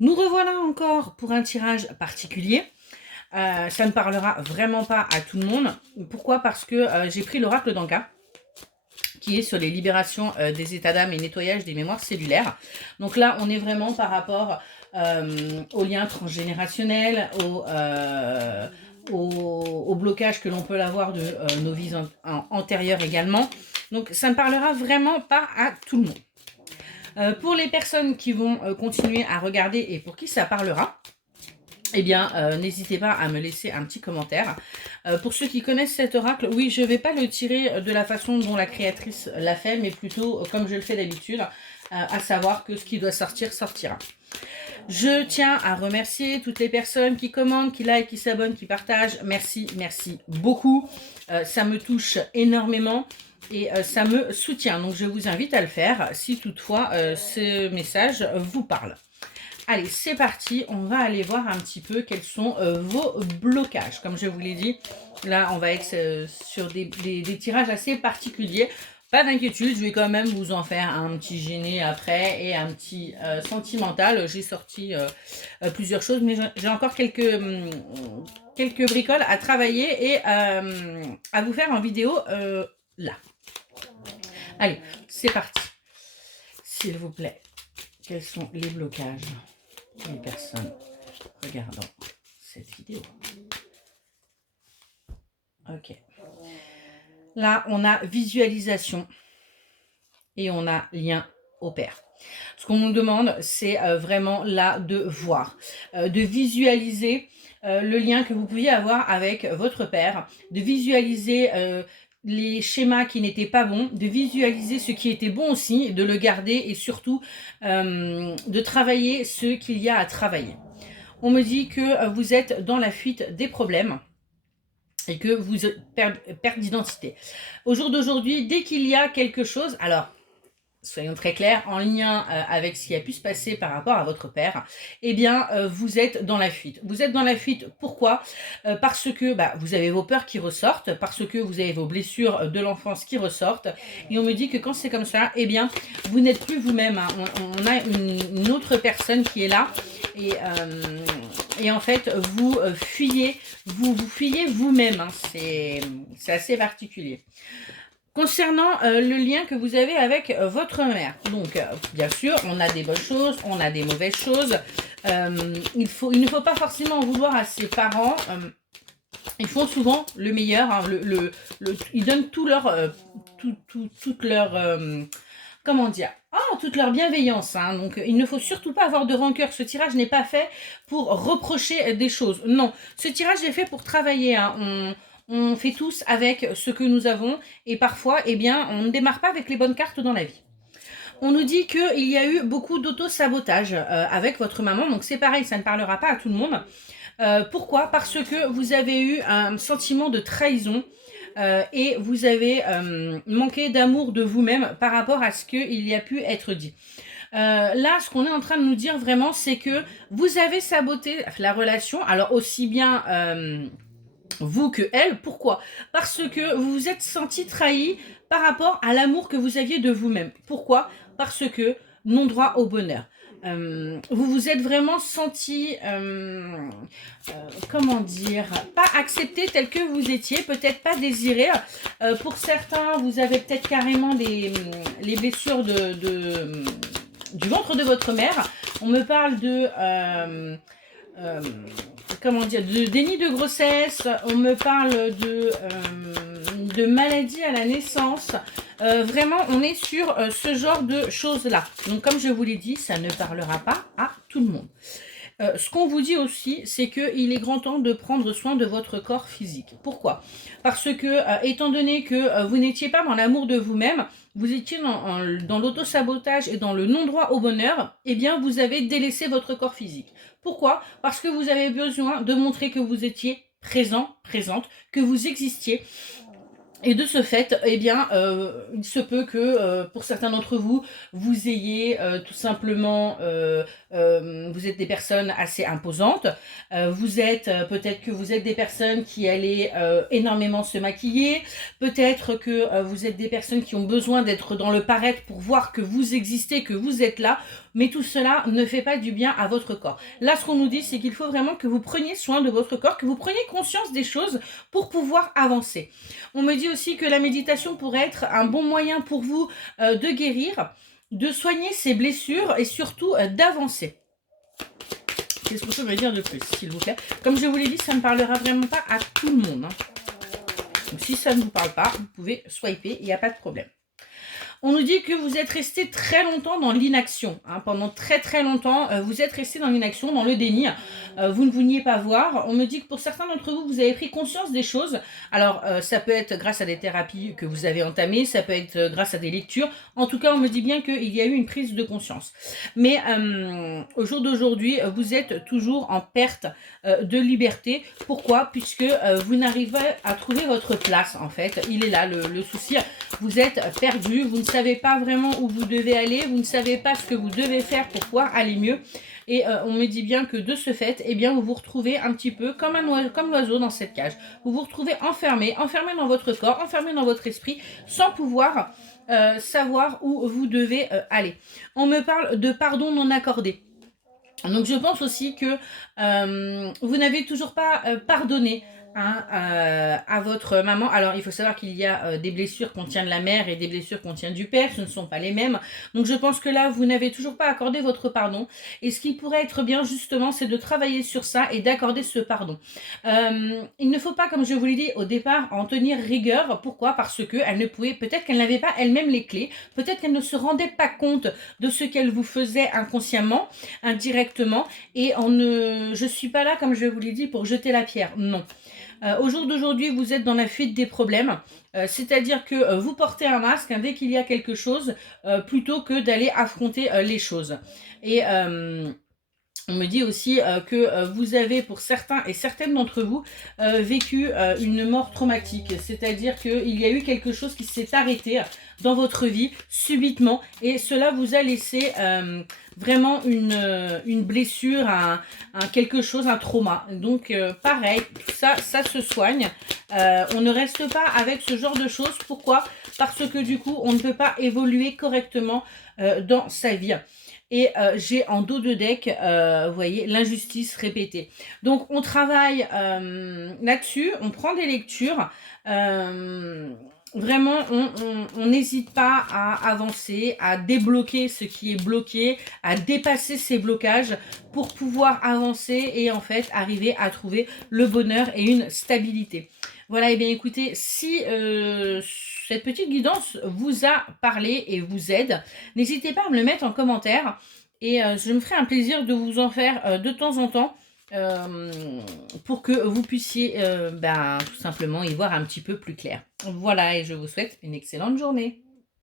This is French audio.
Nous revoilà encore pour un tirage particulier. Ça ne parlera vraiment pas à tout le monde. Pourquoi? Parce que j'ai pris l'oracle d'Anka, qui est sur les libérations des états d'âme et nettoyage des mémoires cellulaires. Donc là, on est vraiment par rapport aux liens transgénérationnels, au blocage que l'on peut avoir de nos vies antérieures également. Donc ça ne parlera vraiment pas à tout le monde. Pour les personnes qui vont continuer à regarder et pour qui ça parlera, eh bien, n'hésitez pas à me laisser un petit commentaire. Pour ceux qui connaissent cet oracle, oui, je ne vais pas le tirer de la façon dont la créatrice l'a fait, mais plutôt comme je le fais d'habitude, à savoir que ce qui doit sortir, sortira. Je tiens à remercier toutes les personnes qui commentent, qui like, qui s'abonnent, qui partagent. Merci, merci beaucoup. Ça me touche énormément et ça me soutient. Donc, je vous invite à le faire si toutefois ce message vous parle. Allez, c'est parti. On va aller voir un petit peu quels sont vos blocages. Comme je vous l'ai dit, là, on va être sur des tirages assez particuliers. Pas d'inquiétude, je vais quand même vous en faire un petit gêné après et un petit sentimental. J'ai sorti plusieurs choses, mais j'ai encore quelques bricoles à travailler et à vous faire en vidéo là. Allez, c'est parti. S'il vous plaît, quels sont les blocages des personnes regardant cette vidéo? Ok. Là, on a visualisation et on a lien au père. Ce qu'on nous demande, c'est vraiment là de voir, de visualiser le lien que vous pouviez avoir avec votre père, de visualiser les schémas qui n'étaient pas bons, de visualiser ce qui était bon aussi, de le garder et surtout de travailler ce qu'il y a à travailler. On me dit que vous êtes dans la fuite des problèmes et que vous perdez d'identité. Au jour d'aujourd'hui, dès qu'il y a quelque chose, alors soyons très clairs, en lien avec ce qui a pu se passer par rapport à votre père, eh bien, vous êtes dans la fuite. Vous êtes dans la fuite, pourquoi? Parce que vous avez vos peurs qui ressortent, parce que vous avez vos blessures de l'enfance qui ressortent, et on me dit que quand c'est comme ça, eh bien, vous n'êtes plus vous-même. Hein. On a une autre personne qui est là, et en fait, vous fuyez, vous fuyez vous-même. Hein. C'est assez particulier. Concernant le lien que vous avez avec votre mère, donc bien sûr, on a des bonnes choses, on a des mauvaises choses. Il ne faut pas forcément en vouloir à ses parents. Ils font souvent le meilleur. Hein, ils donnent toute leur comment dire, toute leur bienveillance. Hein, donc, il ne faut surtout pas avoir de rancœur. Ce tirage n'est pas fait pour reprocher des choses. Non, ce tirage est fait pour travailler. Hein. On fait tous avec ce que nous avons et parfois, eh bien, on ne démarre pas avec les bonnes cartes dans la vie. On nous dit qu'il y a eu beaucoup d'auto-sabotage avec votre maman. Donc, c'est pareil, ça ne parlera pas à tout le monde. Pourquoi? Parce que vous avez eu un sentiment de trahison et vous avez manqué d'amour de vous-même par rapport à ce qu'il y a pu être dit. Là, ce qu'on est en train de nous dire vraiment, c'est que vous avez saboté la relation. Alors, aussi bien vous que elle. Pourquoi? Parce que vous vous êtes senti trahi par rapport à l'amour que vous aviez de vous-même. Pourquoi? Parce que non droit au bonheur. Vous vous êtes vraiment senti, comment dire, pas accepté tel que vous étiez, peut-être pas désiré. Pour certains, vous avez peut-être carrément les blessures du ventre de votre mère. On me parle de comment dire, de déni de grossesse, on me parle de maladie à la naissance. Vraiment, on est sur ce genre de choses-là. Donc, comme je vous l'ai dit, ça ne parlera pas à tout le monde. Ce qu'on vous dit aussi, c'est qu'il est grand temps de prendre soin de votre corps physique. Pourquoi? Parce que, étant donné que vous n'étiez pas dans l'amour de vous-même, vous étiez dans l'auto-sabotage et dans le non-droit au bonheur, eh bien, vous avez délaissé votre corps physique. Pourquoi? Parce que vous avez besoin de montrer que vous étiez présent, présente, que vous existiez. Et de ce fait, eh bien, il se peut que pour certains d'entre vous, vous ayez tout simplement, vous êtes des personnes assez imposantes. Vous êtes, peut-être que vous êtes des personnes qui allaient énormément se maquiller. Peut-être que vous êtes des personnes qui ont besoin d'être dans le paraître pour voir que vous existez, que vous êtes là. Mais tout cela ne fait pas du bien à votre corps. Là, ce qu'on nous dit, c'est qu'il faut vraiment que vous preniez soin de votre corps, que vous preniez conscience des choses pour pouvoir avancer. On me dit aussi que la méditation pourrait être un bon moyen pour vous de guérir, de soigner ces blessures et surtout d'avancer. Qu'est-ce qu'on peut me dire de plus, s'il vous plaît? Comme je vous l'ai dit, ça ne parlera vraiment pas à tout le monde, hein. Donc, si ça ne vous parle pas, vous pouvez swiper, il n'y a pas de problème. On nous dit que vous êtes resté très longtemps dans l'inaction. Hein, pendant très très longtemps, vous êtes resté dans l'inaction, dans le déni. Vous ne vouliez pas voir. On me dit que pour certains d'entre vous, vous avez pris conscience des choses. Alors, ça peut être grâce à des thérapies que vous avez entamées, ça peut être grâce à des lectures. En tout cas, on me dit bien qu'il y a eu une prise de conscience. Mais au jour d'aujourd'hui, vous êtes toujours en perte de liberté. Pourquoi? Puisque vous n'arrivez à trouver votre place, en fait. Il est là le souci. Vous êtes perdu, vous ne savez pas vraiment où vous devez aller, vous ne savez pas ce que vous devez faire pour pouvoir aller mieux. Et on me dit bien que de ce fait, eh bien, vous vous retrouvez un petit peu comme l'oiseau dans cette cage. Vous vous retrouvez enfermé dans votre corps, enfermé dans votre esprit, sans pouvoir savoir où vous devez aller. On me parle de pardon non accordé. Donc je pense aussi que vous n'avez toujours pas pardonné, hein, à votre maman. Alors il faut savoir qu'il y a des blessures qu'on tient de la mère et des blessures qu'on tient du père, ce ne sont pas les mêmes. Donc je pense que là, vous n'avez toujours pas accordé votre pardon. Et ce qui pourrait être bien justement, c'est de travailler sur ça et d'accorder ce pardon. Il ne faut pas, comme je vous l'ai dit au départ, en tenir rigueur. Pourquoi? Parce que elle ne pouvait, peut-être qu'elle n'avait pas elle-même les clés, peut-être qu'elle ne se rendait pas compte de ce qu'elle vous faisait inconsciemment, indirectement, et je suis pas là, comme je vous l'ai dit, pour jeter la pierre, non. Au jour d'aujourd'hui, vous êtes dans la fuite des problèmes, c'est-à-dire que vous portez un masque, hein, dès qu'il y a quelque chose, plutôt que d'aller affronter les choses. Et on me dit aussi que vous avez, pour certains et certaines d'entre vous, vécu une mort traumatique. C'est-à-dire qu'il y a eu quelque chose qui s'est arrêté dans votre vie subitement et cela vous a laissé vraiment une blessure, quelque chose, un trauma. Donc pareil, tout ça, ça se soigne. On ne reste pas avec ce genre de choses. Pourquoi? Parce que du coup, on ne peut pas évoluer correctement dans sa vie. Et j'ai en dos de deck, vous voyez, l'injustice répétée. Donc on travaille là-dessus, on prend des lectures. Vraiment, on n'hésite pas à avancer, à débloquer ce qui est bloqué, à dépasser ces blocages pour pouvoir avancer et en fait arriver à trouver le bonheur et une stabilité. Voilà, et bien écoutez, si cette petite guidance vous a parlé et vous aide, n'hésitez pas à me le mettre en commentaire et je me ferai un plaisir de vous en faire de temps en temps pour que vous puissiez tout simplement y voir un petit peu plus clair. Voilà, et je vous souhaite une excellente journée.